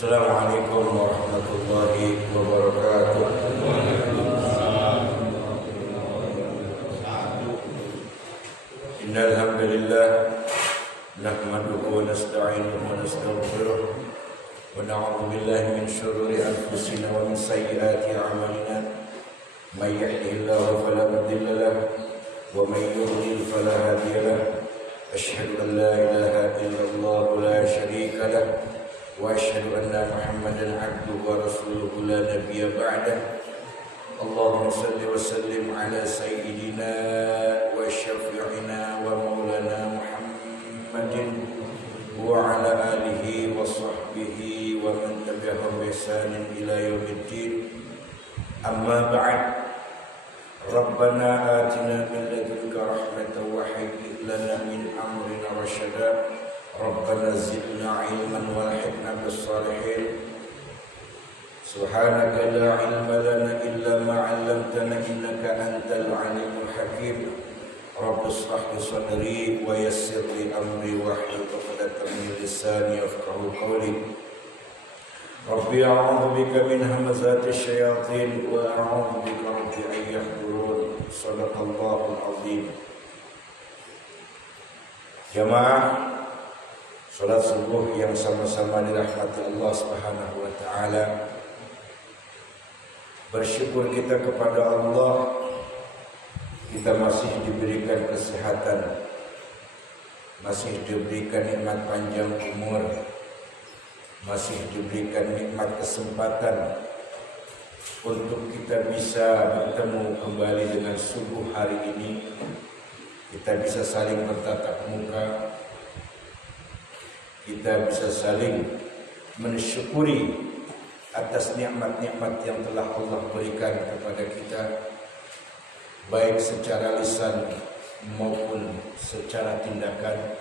Assalamualaikum warahmatullahi wabarakatuh. Innal hamdalillah nahmaduhu wa nasta'inuhu wa nastaghfiruh wa na'udzu billahi min shururi anfusina wa min sayyiati a'malina. May yahdihillahu fala mudilla lahu wa may yudlil fala hadiya lahu. Asyhadu an la ilaha illallah la syarika lahu wa asyhadu anna Muhammadan 'abduhu wa rasuluhu la nabiyya ba'dahu. Allahumma salli wa sallim ala sayyidina wa syafi'ina wa maulana Muhammadin wa ala alihi wa sahbihi wa man tabi'ahum bi ihsanin ila yaumiddin. Amma ba'd. Rabbana atina min ladunka rahmatan wa hayyi' lana min amrina rasyada. Rabbana zidna ilman wa alhiqna bis salihin. Subhanaka la ilma lana illa ma 'allamtana innaka antal alimul hakim. Rabbi shrah li sadri wa yassir li amri wahlul 'uqdatam min lisani yafqahu qawli. Rabbi a'udzu bika min hamazati syayatin wa a'udzu bika rabbi an yahdurun. Shadaqallahul azim. Jamaah salat subuh yang sama-sama dirahmati Allah Subhanahu wa taala. Bersyukur kita kepada Allah, kita masih diberikan kesehatan, masih diberikan nikmat panjang umur, masih diberikan nikmat kesempatan untuk kita bisa bertemu kembali dengan subuh hari ini. Kita bisa saling bertatap muka, kita bisa saling mensyukuri atas nikmat-nikmat yang telah Allah berikan kepada kita, baik secara lisan maupun secara tindakan.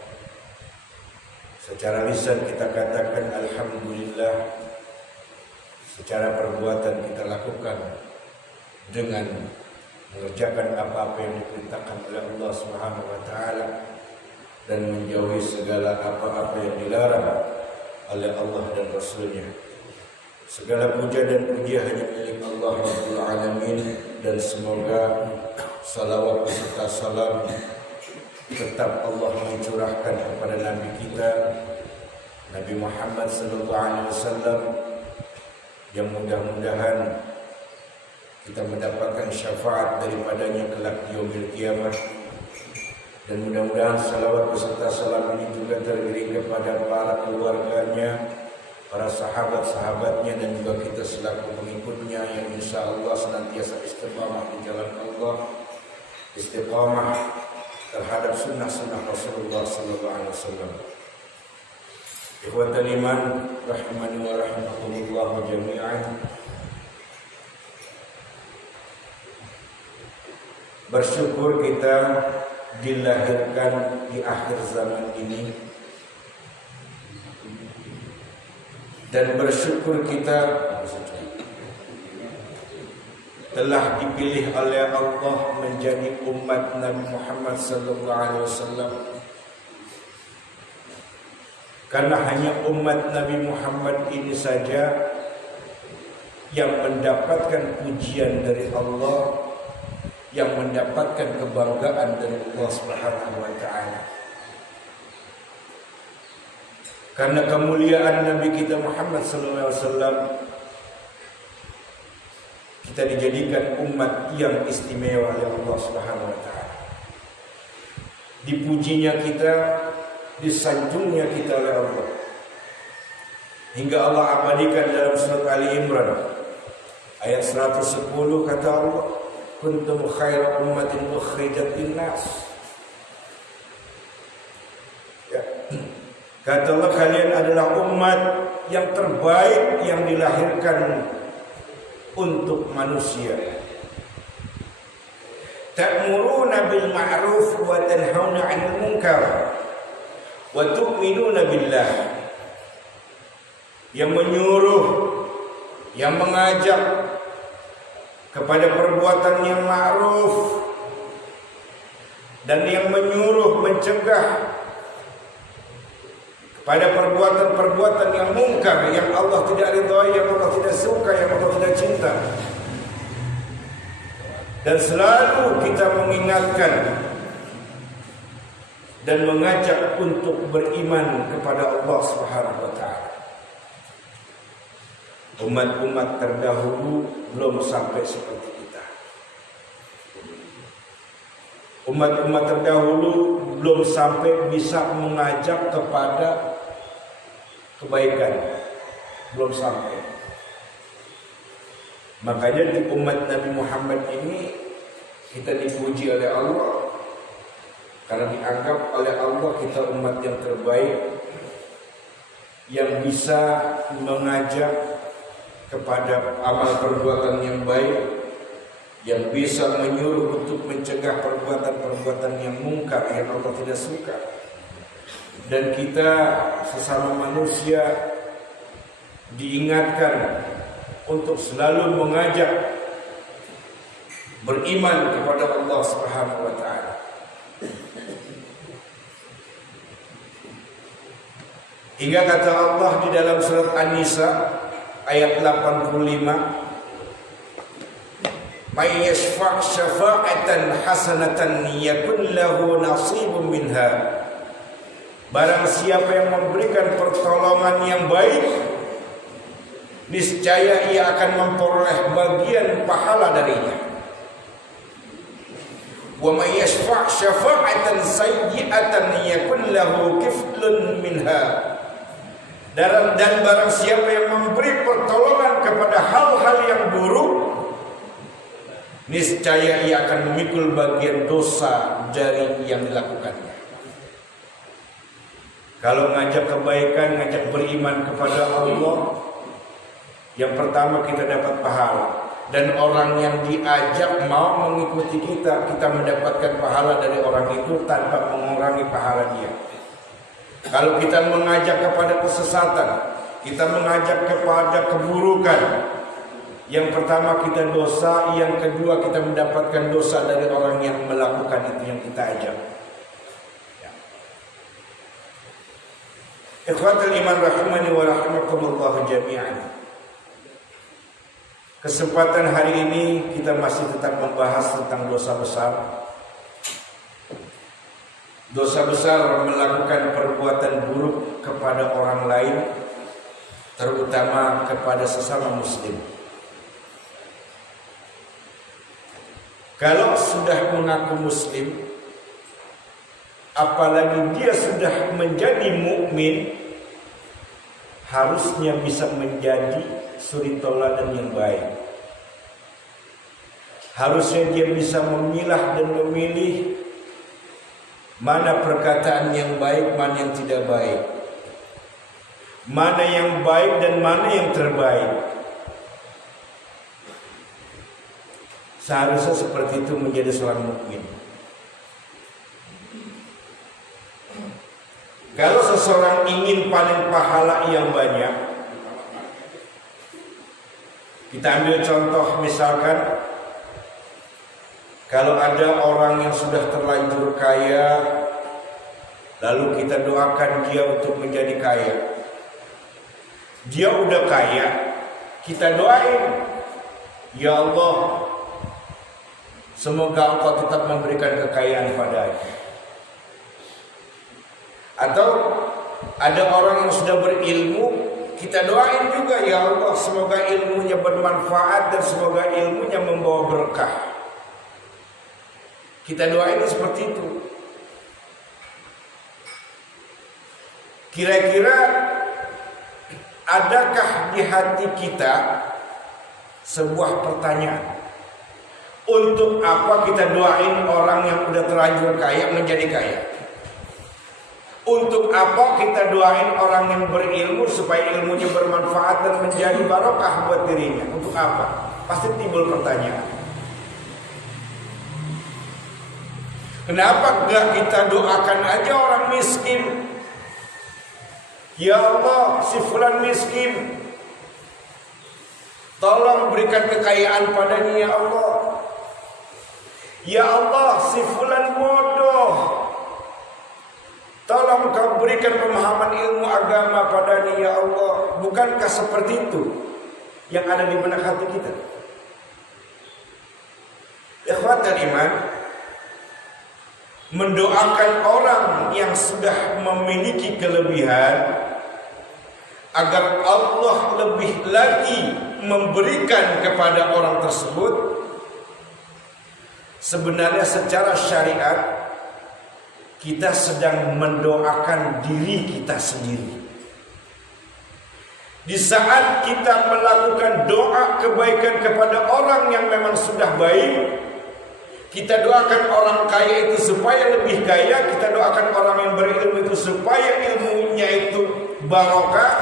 Secara lisan kita katakan alhamdulillah, secara perbuatan kita lakukan dengan mengerjakan apa-apa yang diperintahkan oleh Allah Subhanahu wa taala dan menjauhi segala apa-apa yang dilarang oleh Allah dan Rasul-Nya. Segala puja dan puji hanya milik Allah Rabbul Alamin, dan semoga salawat beserta salam tetap Allah mencurahkan kepada Nabi kita, Nabi Muhammad sallallahu alaihi wasallam, yang mudah-mudahan kita mendapatkan syafaat daripadanya kelak di yaumil qiyamah. Dan mudah-mudahan salawat beserta salam ini juga terdiri kepada para keluarganya, para sahabat-sahabatnya, dan juga kita selaku pengikutnya yang insyaAllah senantiasa istiqamah di jalan Allah, istiqamah terhadap sunnah-sunnah Rasulullah sallallahu alaihi wasallam. Ikhwatal iman rahimani wa rahimakumullah jami'an. Bersyukur kita dilahirkan di akhir zaman ini, dan bersyukur kita telah dipilih oleh Allah menjadi umat Nabi Muhammad sallallahu alaihi wasallam. Karena hanya umat Nabi Muhammad ini saja yang mendapatkan pujian dari Allah, yang mendapatkan kebanggaan dari Allah Subhanahu wa taala. Karena kemuliaan Nabi kita Muhammad sallallahu alaihi wasallam, kita dijadikan umat yang istimewa oleh Allah Subhanahu wa taala. Dipujinya kita, disanjungnya kita oleh Allah. Hingga Allah abadikan dalam surat Ali Imran ayat 110, kata Allah, kuntum khaira ummatin ukhrijat linnas. Ya. Kata Allah, kalian adalah umat yang terbaik yang dilahirkan untuk manusia. Ta'muruna bil ma'ruf wa tanhauna 'anil munkar wa tu'minuna billah. Yang menyuruh, yang mengajak kepada perbuatan yang ma'ruf, dan yang menyuruh, mencegah pada perbuatan-perbuatan yang mungkar, yang Allah tidak ridhai, yang Allah tidak suka, yang Allah tidak cinta. Dan selalu kita mengingatkan dan mengajak untuk beriman kepada Allah Subhanahu wa taala. Umat-umat terdahulu belum sampai seperti kita. Umat-umat terdahulu belum sampai bisa mengajak kepada kebaikan. Belum sampai. Makanya di umat Nabi Muhammad ini kita dipuji oleh Allah karena dianggap oleh Allah kita umat yang terbaik yang bisa mengajak kepada amal perbuatan yang baik, yang bisa menyuruh untuk mencegah perbuatan-perbuatan yang mungkar yang Allah tidak suka. Dan kita sesama manusia diingatkan untuk selalu mengajak beriman kepada Allah Subhanahu wa taala. Hingga kata Allah di dalam surat An-Nisa ayat 85, "May yashfa' syafa'atan hasanatan yakun lahu nasibun minha." Barang siapa yang memberikan pertolongan yang baik, niscaya ia akan memperoleh bagian pahala darinya. Wa may yashfa' syafa'atan sayyi'atan yakun lahu kiflun minha. Dan barang siapa yang memberi pertolongan kepada hal-hal yang buruk, niscaya ia akan memikul bagian dosa dari yang dilakukannya. Kalau ngajak kebaikan, ngajak beriman kepada Allah, yang pertama kita dapat pahala. Dan orang yang diajak mau mengikuti kita mendapatkan pahala dari orang itu tanpa mengurangi pahala dia. Kalau kita mengajak kepada kesesatan, kita mengajak kepada keburukan, yang pertama kita dosa, yang kedua kita mendapatkan dosa dari orang yang melakukan itu yang kita ajak. Ikhwatul iman rahimani wa rahimakumullah jami'an. Kesempatan hari ini kita masih tetap membahas tentang dosa besar. Dosa besar melakukan perbuatan buruk kepada orang lain, terutama kepada sesama muslim. Kalau sudah mengaku muslim, apalagi dia sudah menjadi mukmin, harusnya bisa menjadi suri tauladan yang baik. Harusnya dia bisa memilah dan memilih mana perkataan yang baik, mana yang tidak baik, mana yang baik dan mana yang terbaik. Seharusnya seperti itu menjadi seorang mukmin. Kalau seseorang ingin panen pahala yang banyak, kita ambil contoh misalkan, kalau ada orang yang sudah terlanjur kaya, lalu kita doakan dia untuk menjadi kaya. Dia udah kaya, kita doain, ya Allah, semoga Engkau tetap memberikan kekayaan padanya. Atau ada orang yang sudah berilmu, kita doain juga, ya Allah, semoga ilmunya bermanfaat dan semoga ilmunya membawa berkah. Kita doain seperti itu. Kira-kira adakah di hati kita sebuah pertanyaan, untuk apa kita doain orang yang udah terlanjur kaya menjadi kaya? Untuk apa kita doain orang yang berilmu supaya ilmunya bermanfaat dan menjadi barokah buat dirinya? Untuk apa? Pasti timbul pertanyaan. Kenapa enggak kita doakan aja orang miskin? Ya Allah, si fulan miskin, tolong berikan kekayaan padanya ya Allah. Ya Allah, si fulan bodoh, Tolong kau berikan pemahaman ilmu agama padanya ya Allah. Bukankah seperti itu yang ada di benak hati kita? Ikhwatal iman, mendoakan orang yang sudah memiliki kelebihan agar Allah lebih lagi memberikan kepada orang tersebut, sebenarnya secara syariat kita sedang mendoakan diri kita sendiri. Di saat kita melakukan doa kebaikan kepada orang yang memang sudah baik, kita doakan orang kaya itu supaya lebih kaya, kita doakan orang yang berilmu itu supaya ilmunya itu barokah.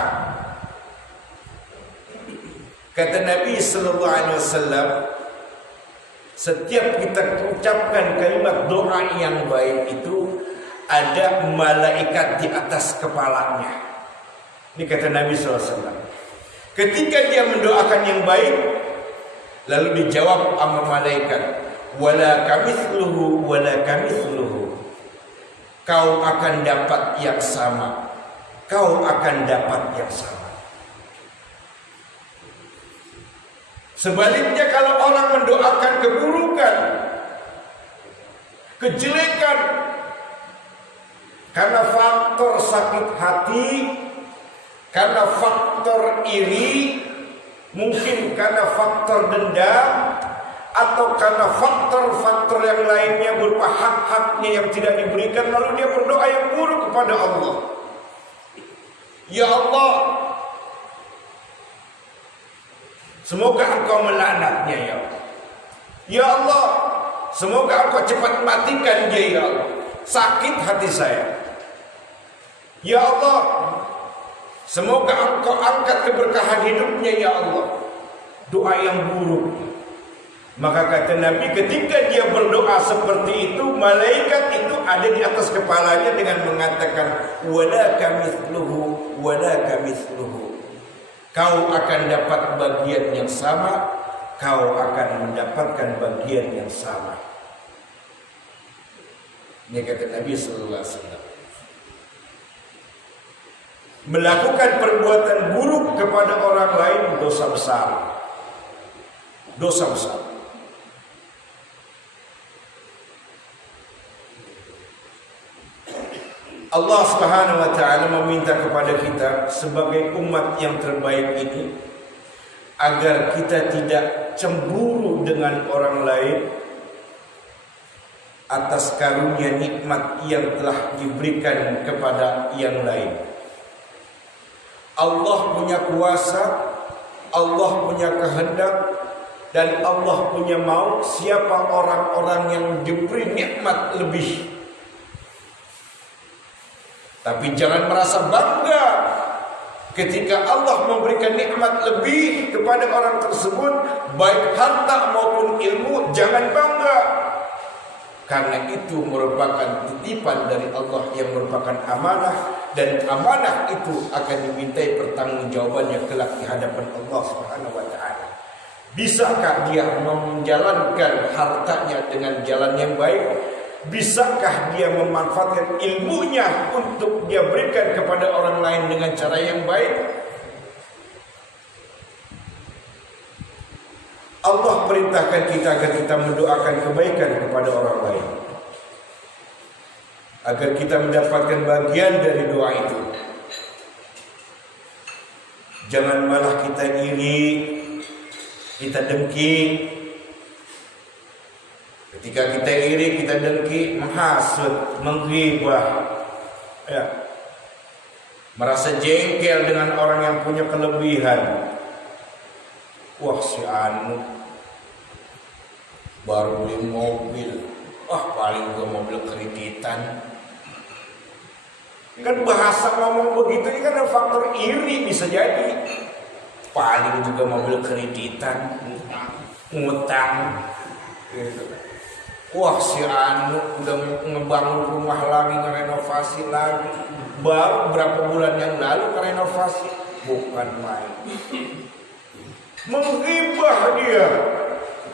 Kata Nabi sallallahu alaihi wasallam, setiap kita ucapkan kalimat doa yang baik itu ada malaikat di atas kepalanya. Ini kata Nabi SAW. Ketika dia mendoakan yang baik, lalu dijawab sama malaikat, wala kamithluhu wala kamithluhu. Kau akan dapat yang sama. Kau akan dapat yang sama. Sebaliknya kalau orang mendoakan keburukan, kejelekan, karena faktor sakit hati, karena faktor iri, mungkin karena faktor dendam, atau karena faktor-faktor yang lainnya berupa hak-haknya yang tidak diberikan, lalu dia berdoa yang buruk kepada Allah. Ya Allah, semoga engkau melaknatnya ya Allah. Ya Allah, semoga engkau cepat matikan dia ya Allah. Sakit hati saya. Ya Allah, semoga engkau angkat keberkahan hidupnya ya Allah. Doa yang buruk. Maka kata Nabi, ketika dia berdoa seperti itu, malaikat itu ada di atas kepalanya dengan mengatakan, wala kamithluhu wala kamithluhu. Kau akan dapat bagian yang sama, kau akan mendapatkan bagian yang sama. Ini kata Nabi sallallahu alaihi wasallam. Melakukan perbuatan buruk kepada orang lain dosa besar. Dosa besar. Allah Subhanahu wa taala meminta kepada kita sebagai umat yang terbaik ini agar kita tidak cemburu dengan orang lain atas karunia nikmat yang telah diberikan kepada yang lain. Allah punya kuasa, Allah punya kehendak, dan Allah punya mau siapa orang-orang yang diberi nikmat lebih. Tapi jangan merasa bangga ketika Allah memberikan nikmat lebih kepada orang tersebut, baik harta maupun ilmu, jangan bangga. Karena itu merupakan titipan dari Allah yang merupakan amanah, dan amanah itu akan dimintai pertanggungjawabannya kelak di hadapan Allah Subhanahu wa taala. Bisakah dia menjalankan hartanya dengan jalan yang baik? Bisakah dia memanfaatkan ilmunya untuk dia berikan kepada orang lain dengan cara yang baik? Allah perintahkan kita agar kita mendoakan kebaikan kepada orang lain, agar kita mendapatkan bagian dari doa itu. Jangan malah kita iri, kita dengki. Ketika kita iri, kita dengki, menghasut, menghibah, ya, merasa jengkel dengan orang yang punya kelebihan. Wah, si anu baru beli mobil, wah paling juga mobil kreditan. Kan bahasa ngomong begitu ini kan ada faktor iri, bisa jadi. Paling juga mobil kreditan, ngutang, gitu. Wah, si anu udah ngebangun rumah lagi, ngerenovasi lagi. Baru berapa bulan yang lalu ngerenovasi, bukan main. Menggibah dia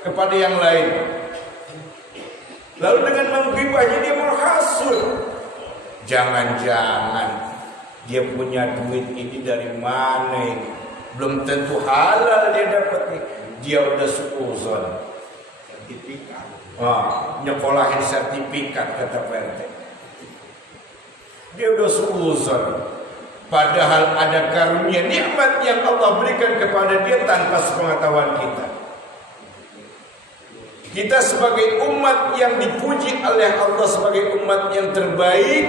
kepada yang lain. Lalu dengan menggibahnya dia menghasut. Jangan-jangan dia punya duit ini dari mana ini? Belum tentu halal dia dapat nih. Dia udah suuzon. Sertifikat. Nyekolahin sertifikat kata PRT. Dia udah suuzon. Padahal ada karunia nikmat yang Allah berikan kepada dia tanpa sepengetahuan kita. Kita sebagai umat yang dipuji oleh Allah sebagai umat yang terbaik,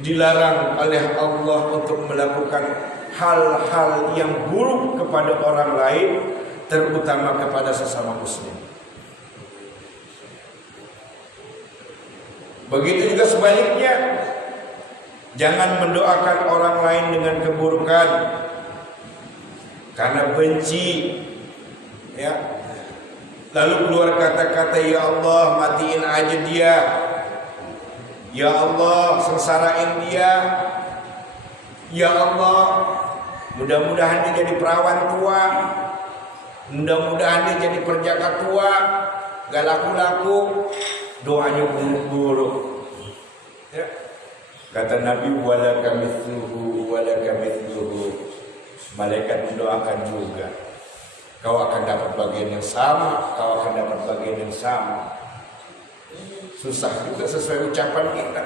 dilarang oleh Allah untuk melakukan hal-hal yang buruk kepada orang lain, terutama kepada sesama muslim. Begitu juga sebaliknya, jangan mendoakan orang lain dengan keburukan karena benci, ya. Lalu keluar kata-kata, ya Allah matiin aja dia, ya Allah sengsarain dia, ya Allah mudah-mudahan dia jadi perawan tua, mudah-mudahan dia jadi perjaka tua, gak laku-laku, doanya buruk-buruk, ya. Kata Nabi, walaka mithluhu, walaka mithluhu. Malaikat mendoakan juga. Kau akan dapat bagian yang sama, kau akan dapat bagian yang sama. Susah juga sesuai ucapan kita.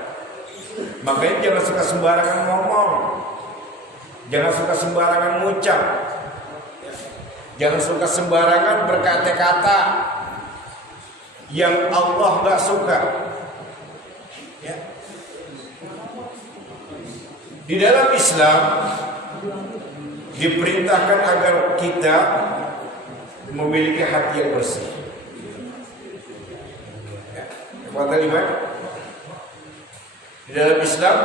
Makanya jangan suka sembarangan ngomong, jangan suka sembarangan ngucap, jangan suka sembarangan berkata-kata yang Allah gak suka, ya. Di dalam Islam diperintahkan agar kita memiliki hati yang bersih. Di dalam Islam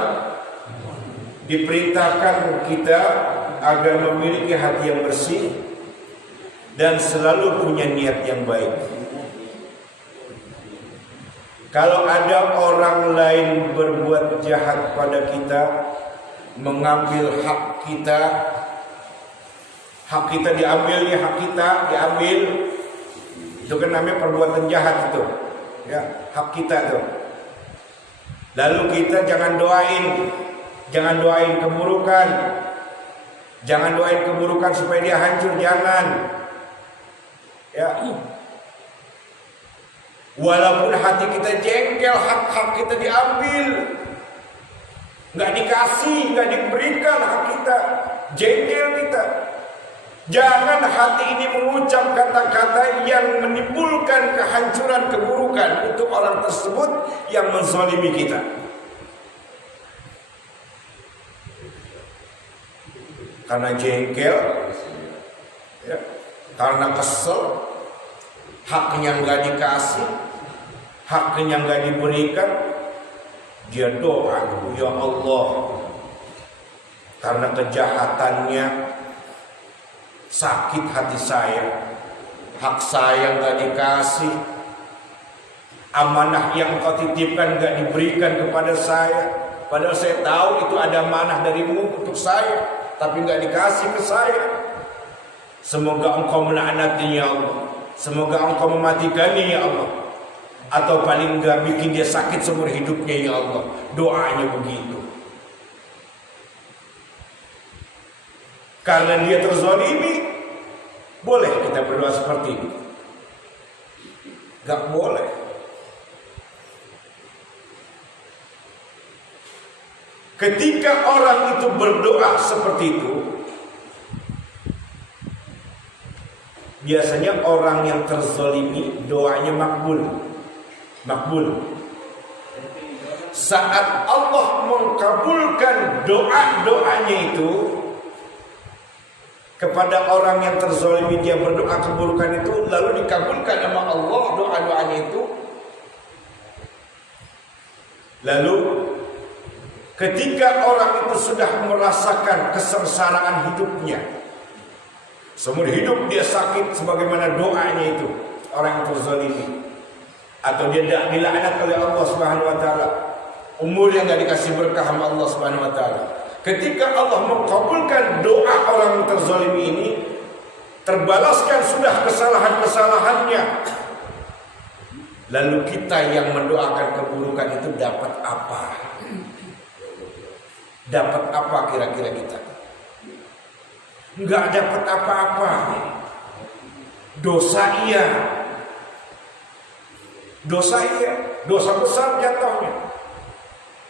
diperintahkan kita agar memiliki hati yang bersih dan selalu punya niat yang baik. Kalau ada orang lain berbuat jahat pada kita, mengambil hak kita diambil, hak kita diambil, itu kan namanya perbuatan jahat itu, ya, hak kita tuh. Lalu kita jangan doain keburukan, jangan doain keburukan supaya dia hancur, jangan, ya. Walaupun hati kita jengkel, hak-hak kita diambil, nggak dikasih, nggak diberikan hak kita, jengkel kita. Jangan hati ini mengucap kata-kata yang menimbulkan kehancuran, keburukan untuk orang tersebut yang menzalimi kita. Karena jengkel, ya, karena kesel, haknya nggak dikasih, haknya nggak diberikan, dia doa, ya Allah, karena kejahatannya sakit hati saya, hak saya nggak dikasih, amanah yang kau titipkan nggak diberikan kepada saya, padahal saya tahu itu ada amanah darimu untuk saya, tapi nggak dikasih ke saya. Semoga engkau melaknatinya ya Allah, semoga engkau mematikannya ya Allah, atau paling nggak bikin dia sakit seumur hidupnya ya Allah. Doanya begitu. Karena dia terzalimi, boleh kita berdoa seperti itu? Gak boleh. Ketika orang itu berdoa seperti itu, biasanya orang yang terzalimi doanya makbul. Saat Allah mengkabulkan doa-doanya itu kepada orang yang terzalimi, dia berdoa keburukan itu, lalu dikabulkan sama Allah doa-doanya itu. Lalu ketika orang itu sudah merasakan kesengsaraan hidupnya, seumur hidup dia sakit sebagaimana doanya itu, orang yang terzalimi, atau dia dilaknat oleh Allah Subhanahu wa taala, umur yang enggak dikasih berkah sama Allah Subhanahu wa taala. Ketika Allah mengabulkan doa orang yang terzalimi ini, terbalaskan sudah kesalahan-kesalahannya. Lalu kita yang mendoakan keburukan itu dapat apa? Dapat apa kira-kira kita? Enggak dapat apa-apa. Dosa iya. Dosa iya. Dosa besar jatuhnya.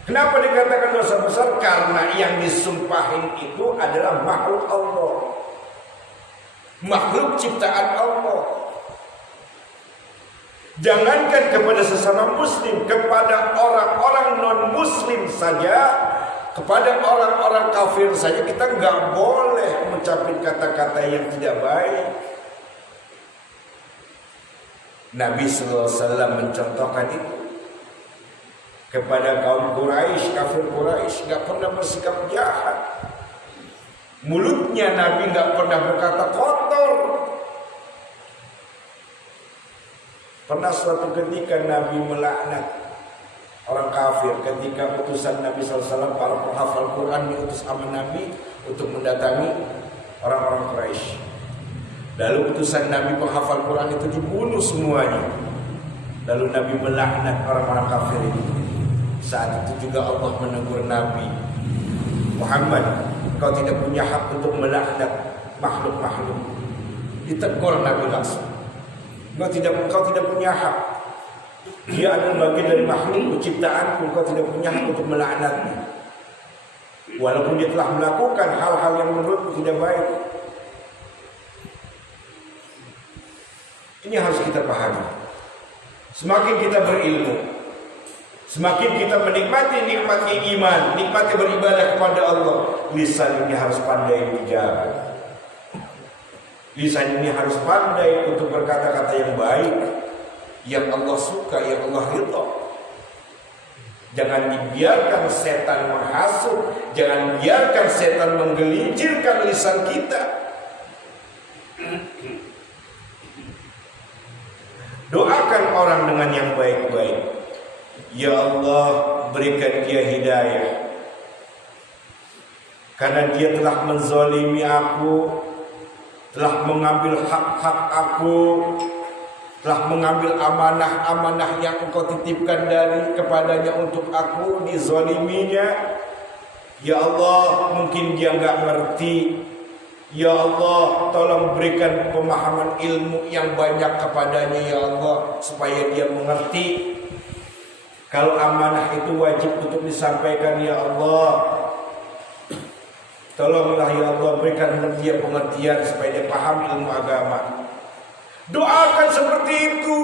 Kenapa dikatakan dosa besar? Karena yang disumpahin itu adalah makhluk Allah. Makhluk ciptaan Allah. Jangankan kepada sesama muslim, kepada orang-orang non-muslim saja, kepada orang-orang kafir saja kita nggak boleh mengucapkan kata-kata yang tidak baik. Nabi SAW mencontohkan itu kepada kaum Quraisy, kafir Quraisy, nggak pernah bersikap jahat. Mulutnya Nabi nggak pernah berkata kotor. Pernah suatu ketika Nabi melaknat orang kafir ketika utusan Nabi SAW, para penghafal Quran diutus sama Nabi untuk mendatangi orang-orang Quraisy. Lalu utusan Nabi penghafal Quran itu dibunuh semuanya. Lalu Nabi melaknat orang-orang kafir itu. Saat itu juga Allah menegur Nabi Muhammad, kau tidak punya hak untuk melaknat makhluk-makhluk. Ditegur Nabi langsung. Kau tidak punya hak. Dia adalah bagian dari makhluk ciptaanku. Kau tidak punya hak untuk melaknatnya. Walaupun dia telah melakukan hal-hal yang menurutku tidak baik. Ini harus kita pahami. Semakin kita berilmu, semakin kita menikmati nikmatnya iman, nikmatnya beribadah kepada Allah, lisan ini harus pandai dijaga. Lisan ini harus pandai untuk berkata-kata yang baik, yang Allah suka, yang Allah ridha. Jangan dibiarkan setan menghasut, jangan biarkan setan menggelincirkan lisan kita. Doakan orang dengan yang baik-baik. Ya Allah, berikan dia hidayah. Karena dia telah menzalimi aku, telah mengambil hak-hak aku, telah mengambil amanah-amanah yang engkau titipkan dari kepadanya untuk aku, dizaliminya. Ya Allah, mungkin dia enggak ngerti. Ya Allah, tolong berikan pemahaman ilmu yang banyak kepadanya ya Allah, supaya dia mengerti. Kalau amanah itu wajib untuk disampaikan ya Allah, tolonglah ya Allah, berikan dia pengertian supaya dia paham ilmu agama. Doakan seperti itu.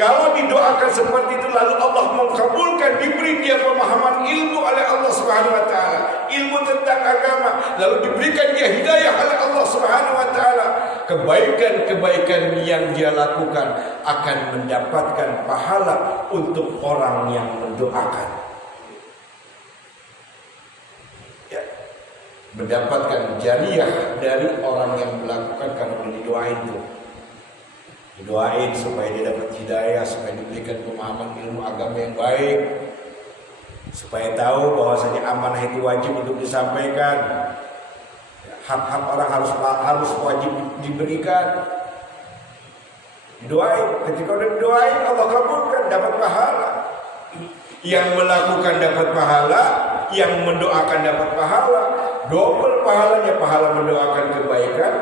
Kalau didoakan seperti itu lalu Allah mengkabulkan, diberi dia pemahaman ilmu oleh Allah Subhanahu wa taala, ilmu tentang agama, lalu diberikan dia hidayah oleh Allah Subhanahu wa taala, kebaikan-kebaikan yang dia lakukan akan mendapatkan pahala untuk orang yang mendoakan. Ya. Mendapatkan jariah dari orang yang melakukan karena didoain itu. Didoain supaya dia dapat hidayah, supaya diberikan pemahaman ilmu agama yang baik, supaya tahu bahwasanya amanah itu wajib untuk disampaikan. Hak-hak orang harus wajib diberikan. Didoain, ketika udah didoain Allah kabulkan, dapat pahala. Yang melakukan dapat pahala, yang mendoakan dapat pahala. Double pahalanya, pahala mendoakan kebaikan,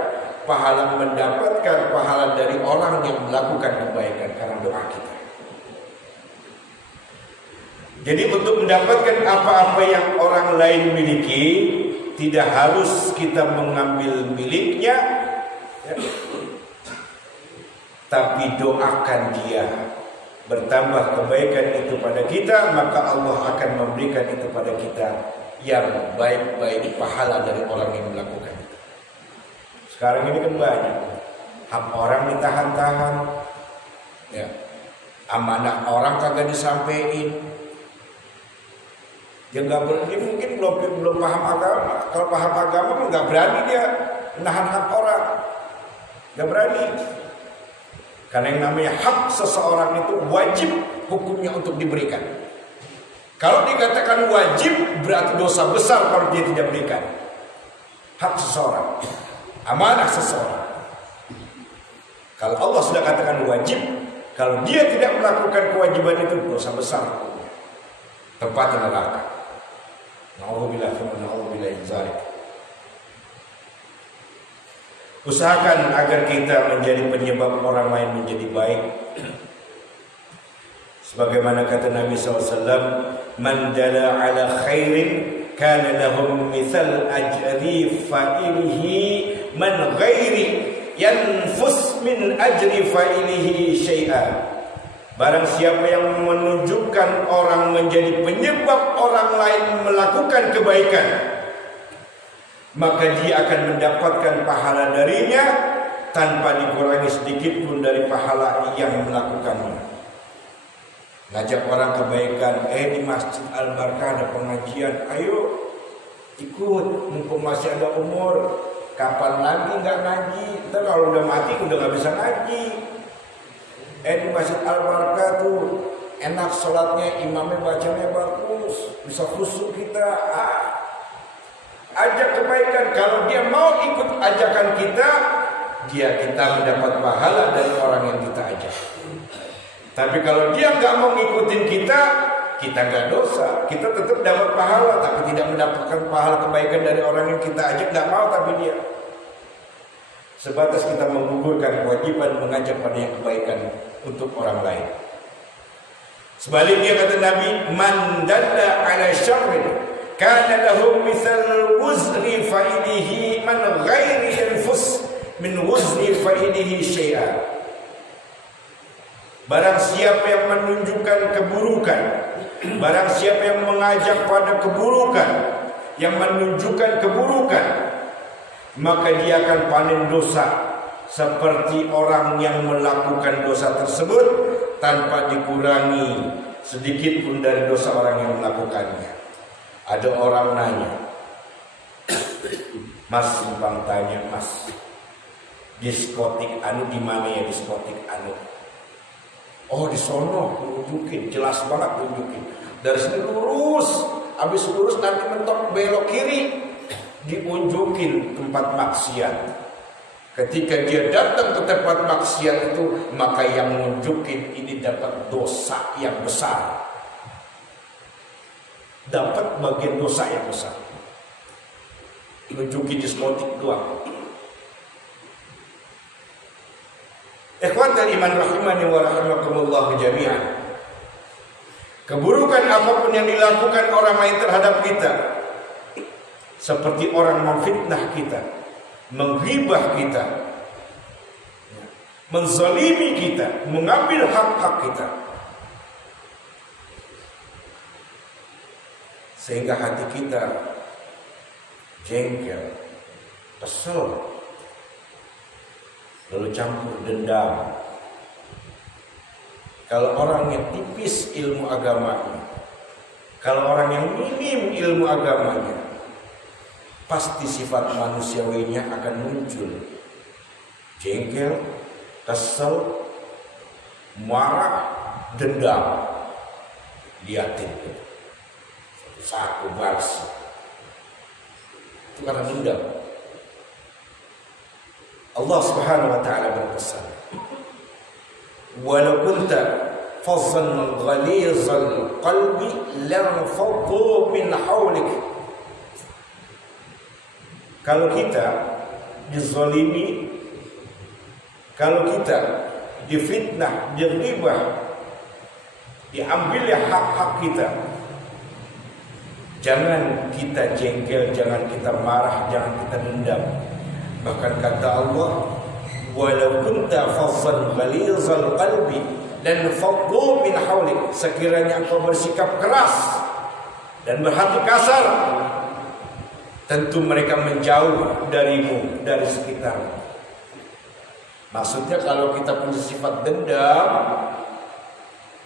pahala mendapatkan pahala dari orang yang melakukan kebaikan karena doa kita. Jadi untuk mendapatkan apa-apa yang orang lain miliki, tidak harus kita mengambil miliknya, ya. Tapi doakan dia, bertambah kebaikan itu pada kita, maka Allah akan memberikan itu pada kita yang baik-baik, pahala dari orang yang melakukan. Sekarang ini kan banyak hak orang ditahan-tahan, ya. Amanah orang kagak disampaikan. Dia mungkin belum paham agama. Kalau paham agama nggak berani dia menahan hak orang, nggak berani. Karena yang namanya hak seseorang itu wajib hukumnya untuk diberikan. Kalau dikatakan wajib berarti dosa besar kalau dia tidak berikan hak seseorang. Amanah seseorang. Kalau Allah sudah katakan wajib, kalau dia tidak melakukan kewajiban itu, dosa besar, tempatnya neraka. Na'udzubillah min dzalik. Usahakan agar kita menjadi penyebab orang lain menjadi baik. Sebagaimana kata Nabi SAW, man dala ala khairin kana lahum mithal ajri fa'ilihi man ghairi yanfus min ajri fa'ilihi syai'an. Barang siapa yang menunjukkan orang menjadi penyebab orang lain melakukan kebaikan, maka dia akan mendapatkan pahala darinya tanpa dikurangi sedikit pun dari pahala yang melakukannya. Ngajak orang kebaikan, di Masjid Al-Barkah ada pengajian, ayo ikut, mumpung masih ada umur. Kapan lagi nggak ngaji? Ntar kalau udah mati udah nggak bisa ngaji. Di Masjid Al-Barkah tuh enak sholatnya, imamnya bacanya bagus, bisa khusyuk kita. Ajak kebaikan. Kalau dia mau ikut ajakan kita mendapat pahala dari orang yang kita ajak. Tapi kalau dia nggak mau ngikutin kita nggak dosa. Kita tetap dapat pahala, tapi tidak mendapatkan pahala kebaikan dari orang yang kita ajak. Nggak mau tapi dia. Sebatas kita menggugurkan kewajiban mengajak pada yang kebaikan untuk orang lain. Sebaliknya kata Nabi, man dalla ala syarrin kana lahu mithal wuzri fa'idihi man ghairi yanfus min wuzri fa'idihi syai'an. Barang siapa yang menunjukkan keburukan, barang siapa yang mengajak pada keburukan, yang menunjukkan keburukan, maka dia akan panen dosa seperti orang yang melakukan dosa tersebut tanpa dikurangi sedikit pun dari dosa orang yang melakukannya. Ada orang nanya, Mas, simpang tanya, Mas, diskotik anu di mana ya, diskotik anu? Oh, di sono, tunjukin, jelas banget tunjukin. Dari sini lurus, habis lurus nanti mentok belok kiri, diunjukin tempat maksiat. Ketika dia datang ke tempat maksiat itu, maka yang nunjukin ini dapat dosa yang besar. Dapat bagian dosa yang besar. Nunjukin diskotik doang. Ikhwatal iman rahimani wa rahimakumullah jami'an. Keburukan apapun yang dilakukan orang lain terhadap kita, seperti orang memfitnah kita, menghibah kita, menzalimi kita, mengambil hak-hak kita, sehingga hati kita jengkel, kesel, lalu campur dendam. Kalau orang yang tipis ilmu agamanya, kalau orang yang minim ilmu agamanya, pasti sifat manusiawinya akan muncul. Jengkel, kesel, marah, dendam. Liatin saku balas. Itu karena dendam. Allah Subhanahu wa taala berpesan, "Walau kunta fazzan ghalizal qalbi lam faddu min hawlik." Kalau kita dizalimi, kalau kita difitnah, diribah, diambilnya hak-hak kita, jangan kita jengkel, jangan kita marah, jangan kita dendam. Bahkan kata Allah, walau kunta fazzan ghalizal qalbi lan faddu min hawlik. Sekiranya engkau bersikap keras dan berhati kasar, tentu mereka menjauh darimu, dari sekitar. Maksudnya kalau kita punya sifat dendam,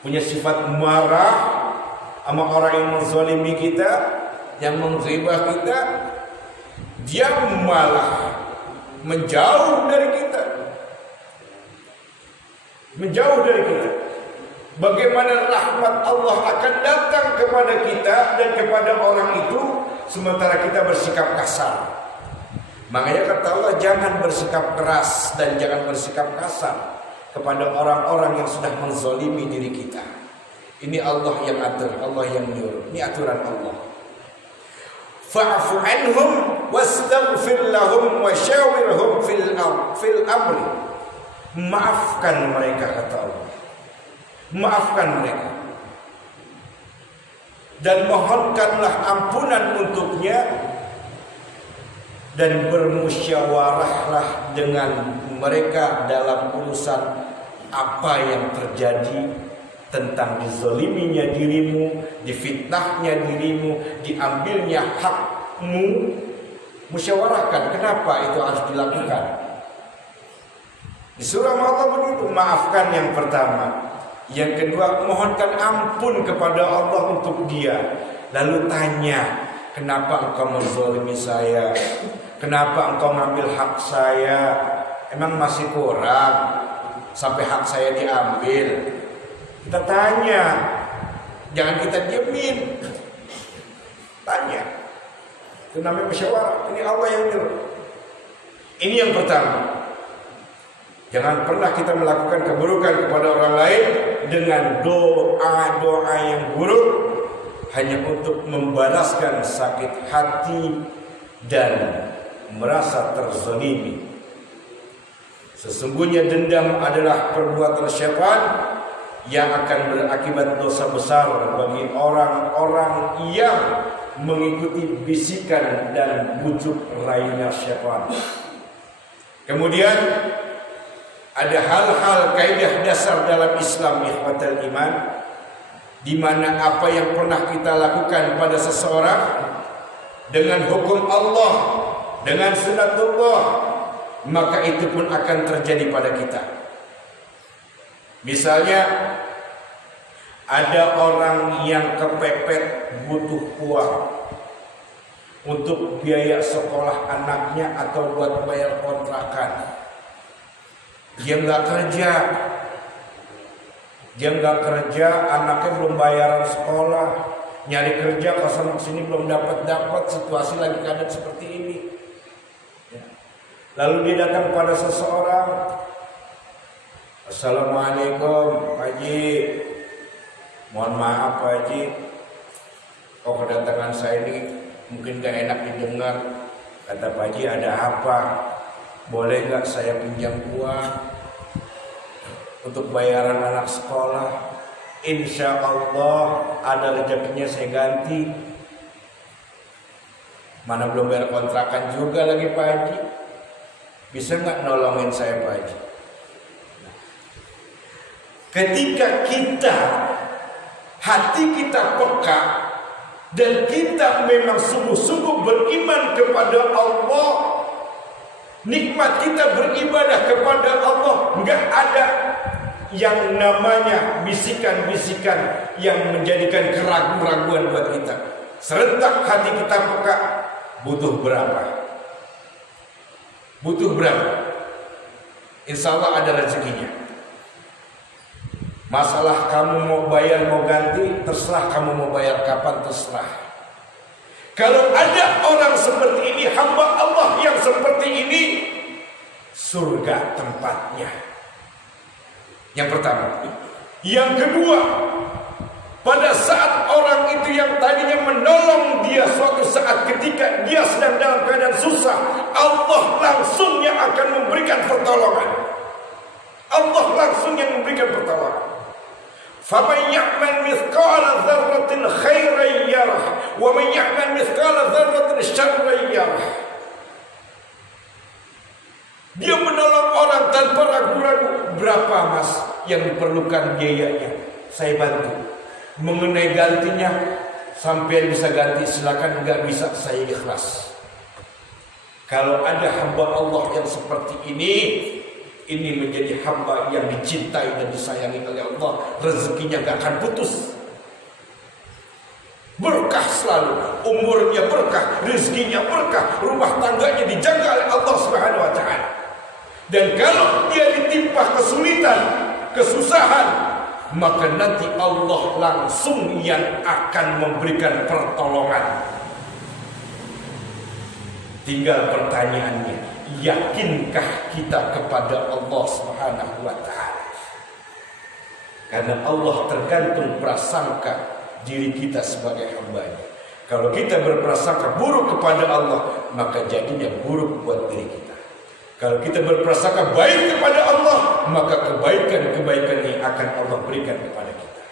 punya sifat marah sama orang yang menzalimi kita, yang menghibah kita, dia malah menjauh dari kita. Menjauh dari kita. Bagaimana rahmat Allah akan datang kepada kita dan kepada orang itu sementara kita bersikap kasar. Makanya kata Allah, jangan bersikap keras dan jangan bersikap kasar kepada orang-orang yang sudah menzalimi diri kita. Ini Allah yang atur, Allah yang menyuruh. Ini aturan Allah. Fa'fu anhum wastaghfir lahum wa syawirhum fil amri. Maafkan mereka, kata Allah. Maafkan mereka. Dan mohonkanlah ampunan untuknya, dan bermusyawarahlah dengan mereka dalam urusan apa yang terjadi tentang dizaliminya dirimu, difitnahnya dirimu, diambilnya hakmu. Musyawarahkan kenapa itu harus dilakukan. Di surah Allah begitu, maafkan yang pertama. Yang kedua, mohonkan ampun kepada Allah untuk dia. Lalu tanya, kenapa engkau menzalimi saya? Kenapa engkau ngambil hak saya? Emang masih kurang sampai hak saya diambil? Kita tanya, jangan kita diemin. Tanya. Itu namanya musyawarah. Ini Allah yang nyuruh. Ini yang pertama. Jangan pernah kita melakukan keburukan kepada orang lain dengan doa-doa yang buruk hanya untuk membalaskan sakit hati dan merasa terzalimi. Sesungguhnya dendam adalah perbuatan syaitan yang akan berakibat dosa besar bagi orang-orang yang mengikuti bisikan dan bujuk rayunya syaitan. Kemudian ada hal-hal kaidah dasar dalam Islam, ikhwatal iman, di mana apa yang pernah kita lakukan pada seseorang dengan hukum Allah, dengan sunnatullah, maka itu pun akan terjadi pada kita. Misalnya ada orang yang kepepet butuh uang untuk biaya sekolah anaknya atau buat bayar kontrakan. Dia nggak kerja, anaknya belum bayaran sekolah, nyari kerja kesana kesini belum dapat, situasi lagi keadaan seperti ini. Lalu dia datang pada seseorang, Assalamualaikum Pak Haji, mohon maaf Pak Haji, kedatangan saya ini mungkin gak enak didengar. Kata Pak Haji, ada apa? Boleh gak saya pinjam uang untuk bayaran anak sekolah? Insya Allah ada rezekinya saya ganti. Mana belum bayar kontrakan juga lagi Pak Haji. Bisa gak nolongin saya Pak Haji? Ketika hati kita peka dan kita memang sungguh-sungguh beriman kepada Allah, nikmat kita beribadah kepada Allah, enggak ada yang namanya bisikan-bisikan yang menjadikan keraguan-raguan buat kita. Serentak hati kita peka, butuh berapa? Butuh berapa? Insya Allah ada rezekinya. Masalah kamu mau bayar mau ganti, terserah. Kamu mau bayar kapan, terserah. Kalau ada orang seperti ini, hamba Allah yang seperti ini, surga tempatnya. Yang pertama. Yang kedua, pada saat orang itu yang tadinya menolong dia suatu saat ketika dia sedang dalam keadaan susah, Allah langsung yang akan memberikan pertolongan. Allah langsung yang memberikan pertolongan. فَمَنْ يَعْمَلْ مِثْقَالَ ذَرَّةٍ خَيْرًا يَرَهُ وَمَنْ يَعْمَلْ مِثْقَالَ ذَرَّةٍ شَرًّا يَرَهُ. Dia menolong orang tanpa ragu-ragu. Berapa mas yang diperlukan biayanya? Saya bantu. Mengenai gantinya, sampai bisa ganti silakan, enggak bisa saya ikhlas. Kalau ada hamba Allah yang seperti ini menjadi hamba yang dicintai dan disayangi oleh Allah. Rezekinya gak akan putus, berkah selalu, umurnya berkah, rezekinya berkah, rumah tangganya dijaga oleh Allah Subhanahu wa taala. Dan kalau dia ditimpa kesulitan, kesusahan, maka nanti Allah langsung yang akan memberikan pertolongan. Tinggal pertanyaannya, yakinkah kita kepada Allah Subhanahu wa taala? Karena Allah tergantung prasangka diri kita sebagai hamba-Nya. Kalau kita berprasangka buruk kepada Allah, maka jadinya buruk buat diri kita. Kalau kita berprasangka baik kepada Allah, maka kebaikan-kebaikan ini akan Allah berikan kepada kita.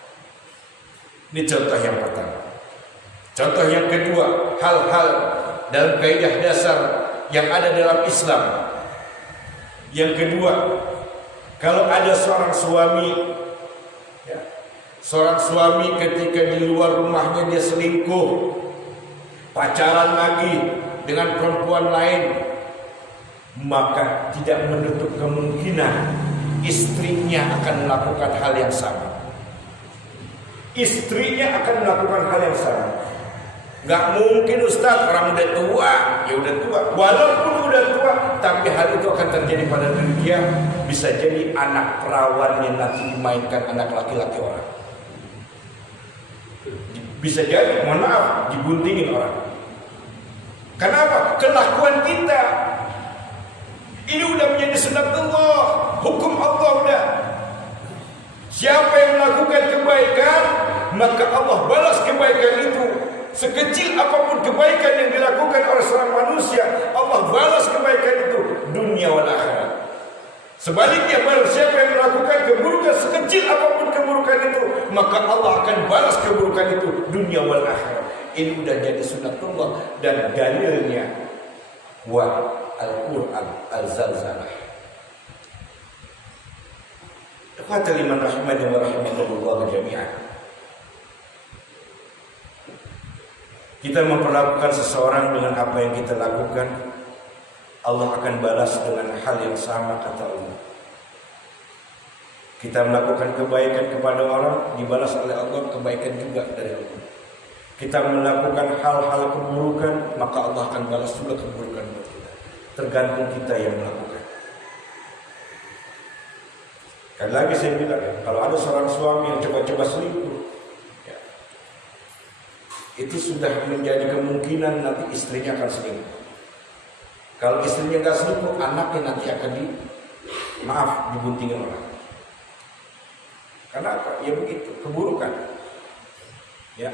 Ini contoh yang pertama. Contoh yang kedua, hal-hal dalam kaidah dasar yang ada dalam Islam. Yang kedua, kalau ada seorang suami ketika di luar rumahnya dia selingkuh, pacaran lagi dengan perempuan lain, maka tidak menutup kemungkinan istrinya akan melakukan hal yang sama. Istrinya akan melakukan hal yang sama. Gak mungkin Ustaz, orang udah tua, ya udah tua. Walaupun udah tua, tapi hal itu akan terjadi pada diri dia. Bisa jadi anak perawan yang nanti dimainkan anak laki-laki orang. Bisa jadi, mohon maaf, dibuntingin orang. Kenapa? Kelakuan kita. Ini udah menjadi sunatullah, hukum Allah udah. Siapa yang melakukan kebaikan, maka Allah balas kebaikan itu. Sekecil apapun kebaikan yang dilakukan oleh seorang manusia, Allah balas kebaikan itu dunia wal akhirat. Sebaliknya, siapa yang melakukan keburukan sekecil apapun keburukan itu, maka Allah akan balas keburukan itu dunia wal akhirat. Ini udah jadi sunatullah dan dalilnya Al-Quran Al-Zalzalah. Ikhwatal iman rahimani wa rahimakumullah jami'an. Kita memperlakukan seseorang dengan apa yang kita lakukan, Allah akan balas dengan hal yang sama, kata Allah. Kita melakukan kebaikan kepada orang, dibalas oleh Allah kebaikan juga dari Allah. Kita melakukan hal-hal keburukan, maka Allah akan balas juga keburukan buat kita. Tergantung kita yang melakukan. Kan lagi saya bilang, kalau ada seorang suami yang coba-coba selingkuh, itu sudah menjadi kemungkinan nanti istrinya akan selingkuh. Kalau istrinya nggak selingkuh, anaknya nanti akan dibuntingin orang. Karena apa? Ya begitu, keburukan. Ya.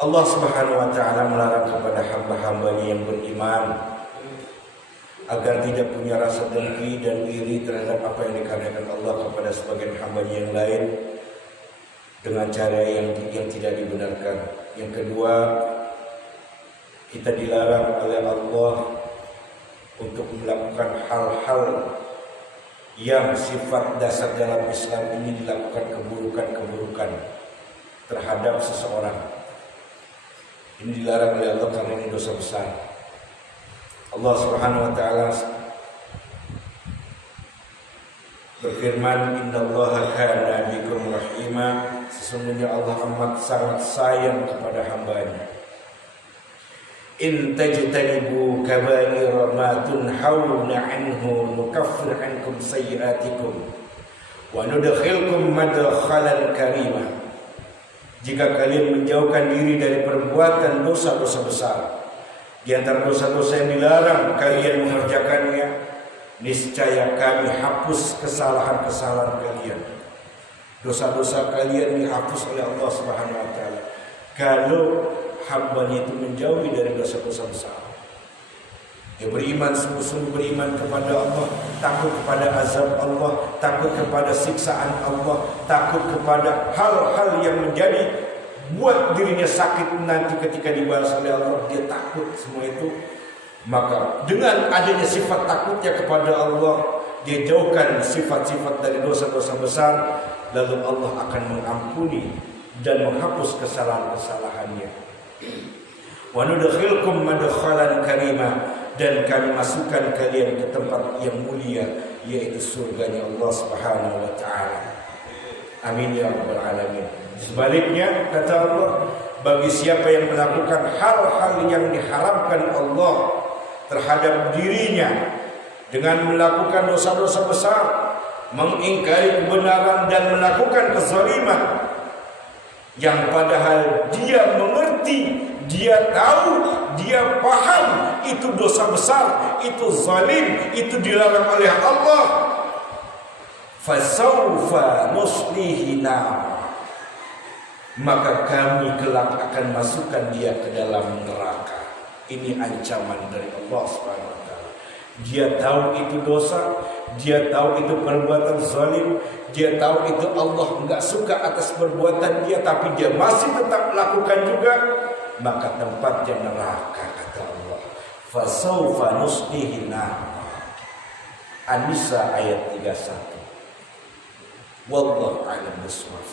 Allah Subhanahu wa taala melarang kepada hamba-hambanya yang beriman agar tidak punya rasa dengki dan iri terhadap apa yang dikaruniakan Allah kepada sebagian hambanya yang lain dengan cara yang tidak dibenarkan. Yang kedua, kita dilarang oleh Allah untuk melakukan hal-hal yang sifat dasar dalam Islam ini dilakukan keburukan-keburukan terhadap seseorang. Ini dilarang oleh Allah karena ini dosa besar. Allah Subhanahu wa taala berfirman, "Innallaha kana bikum rahima." Sesungguhnya Allah amat sangat sayang kepada hamba-Nya. In tajtanibu kaba'ira ma tunhauna anhu nukaffir ankum sayyi'atikum wa nudkhilkum madkhalan karima. Jika kalian menjauhkan diri dari perbuatan dosa-dosa besar, di antara dosa-dosa yang dilarang kalian mengerjakannya, niscaya kami hapus kesalahan-kesalahan kalian. Dosa-dosa kalian dihapus oleh Allah Subhanahu wa taala kalau hamba-Nya itu menjauhi dari dosa-dosa besar. Dia beriman, sungguh-sungguh beriman kepada Allah, takut kepada azab Allah, takut kepada siksaan Allah, takut kepada hal-hal yang menjadi buat dirinya sakit nanti ketika dibalas oleh Allah. Dia takut semua itu. Maka dengan adanya sifat takutnya kepada Allah, dia jauhkan sifat-sifat dari dosa-dosa besar, lalu Allah akan mengampuni dan menghapus kesalahan-kesalahannya. Wa nudkhilkum madkhalan karima, dan kami masukkan kalian ke tempat yang mulia, yaitu surganya Allah Subhanahu wa taala. Amin ya rabbal alamin. Sebaliknya, kata Allah, bagi siapa yang melakukan hal-hal yang diharamkan Allah terhadap dirinya dengan melakukan dosa-dosa besar, mengingkari kebenaran dan melakukan kezaliman, yang padahal dia mengerti, dia tahu, dia paham itu dosa besar, itu zalim, itu dilarang oleh Allah. Fasawfa nuslihi nar, maka kami kelak akan masukkan dia ke dalam neraka. Ini ancaman dari Allah Subhanahu wa taala. Dia tahu itu dosa, dia tahu itu perbuatan zalim, dia tahu itu Allah enggak suka atas perbuatan dia, tapi dia masih tetap melakukan juga, maka tempatnya neraka, kata Allah. Fasawfa nuslihi nar. An-Nisa ayat 31. Wallahu a'lam bishawab.